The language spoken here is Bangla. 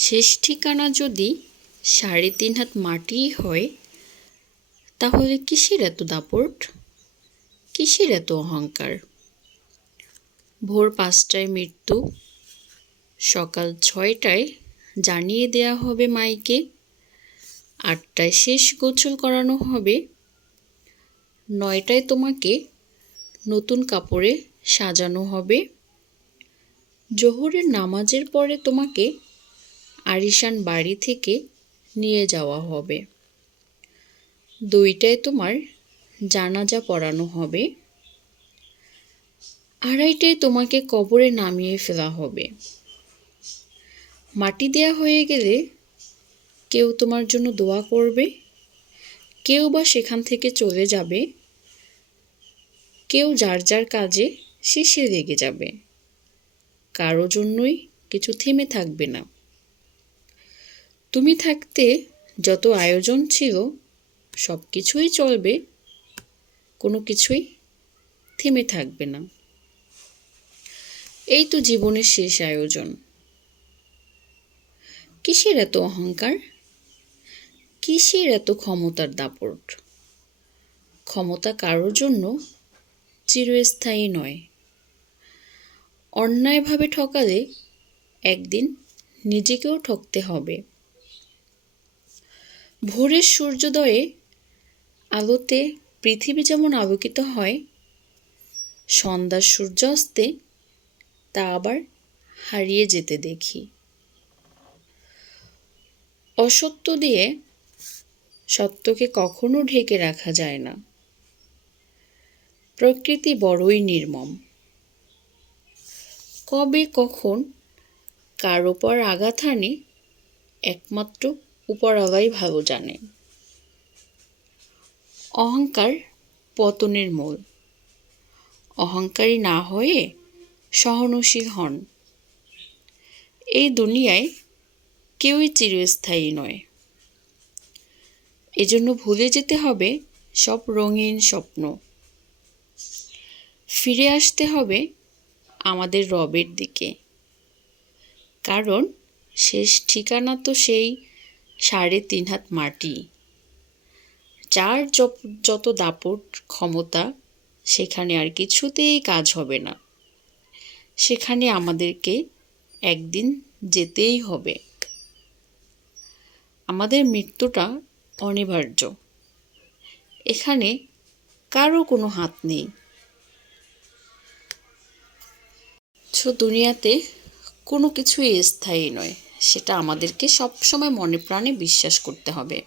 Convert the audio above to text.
শেষ ঠিকানা যদি সাড়ে তিন হাত মাটিই হয়, তাহলে কিসের এত দাপট? কিসের এত অহংকার? ভোর পাঁচটায় মৃত্যু, সকাল ছয়টায় জানিয়ে দেয়া হবে মাইকে, আটটায় শেষ গোছল করানো হবে, নয়টায় তোমাকে নতুন কাপড়ে সাজানো হবে, জোহরের নামাজের পরে তোমাকে আরিশান বাড়ি থেকে নিয়ে যাওয়া হবে। দুইটায় তোমার জানাজা পড়ানো হবে। আড়াইটায় তোমাকে কবরে নামিয়ে ফেলা হবে। মাটি দেয়া হয়ে গেলে কেউ তোমার জন্য দোয়া করবে, কেউ বা সেখান থেকে চলে যাবে, কেউ যার যার কাজে শেষে লেগে যাবে। কারও জন্যই কিছু থেমে থাকবে না। তুমি থাকতে যত আয়োজন ছিল সব কিছুই চলবে, কোনো কিছুই থেমে থাকবে না। এই তো জীবনের শেষ আয়োজন। কিসের এত অহংকার? কিসের এত ক্ষমতার দাপট? ক্ষমতা কারোর জন্য চিরস্থায়ী নয়। অন্যায়ভাবে ঠকালে একদিন নিজেকেও ঠকতে হবে। ভোরের সূর্যোদয়ে আলোতে পৃথিবী যেমন আলোকিত হয়, সন্ধ্যার সূর্যাস্তে তা আবার হারিয়ে যেতে দেখি। অসত্য দিয়ে সত্যকে কখনো ঢেকে রাখা যায় না। প্রকৃতি বড়ই নির্মম। কবে কখন কার ওপর আঘাত হানে, একমাত্র উপরওয়ালাই ভালো জানে। অহংকার পতনের মূল। অহংকারী না হয়ে সহনশীল হন। এই দুনিয়ায় কেউই চিরস্থায়ী নয়। এজন্য ভুলে যেতে হবে সব রঙিন স্বপ্ন। ফিরে আসতে হবে আমাদের রবের দিকে। কারণ শেষ ঠিকানা তো সেই সাড়ে তিন হাত মাটি। যার যত দাপট ক্ষমতা, সেখানে আর কিছুতেই কাজ হবে না। সেখানে আমাদেরকে একদিন যেতেই হবে। আমাদের মৃত্যুটা অনিবার্য। এখানে কারও কোনো হাত নেই। দুনিয়াতে কোনো কিছুই স্থায়ী নয়। সেটা আমাদেরকে সবসময় মনে প্রাণে বিশ্বাস করতে হবে।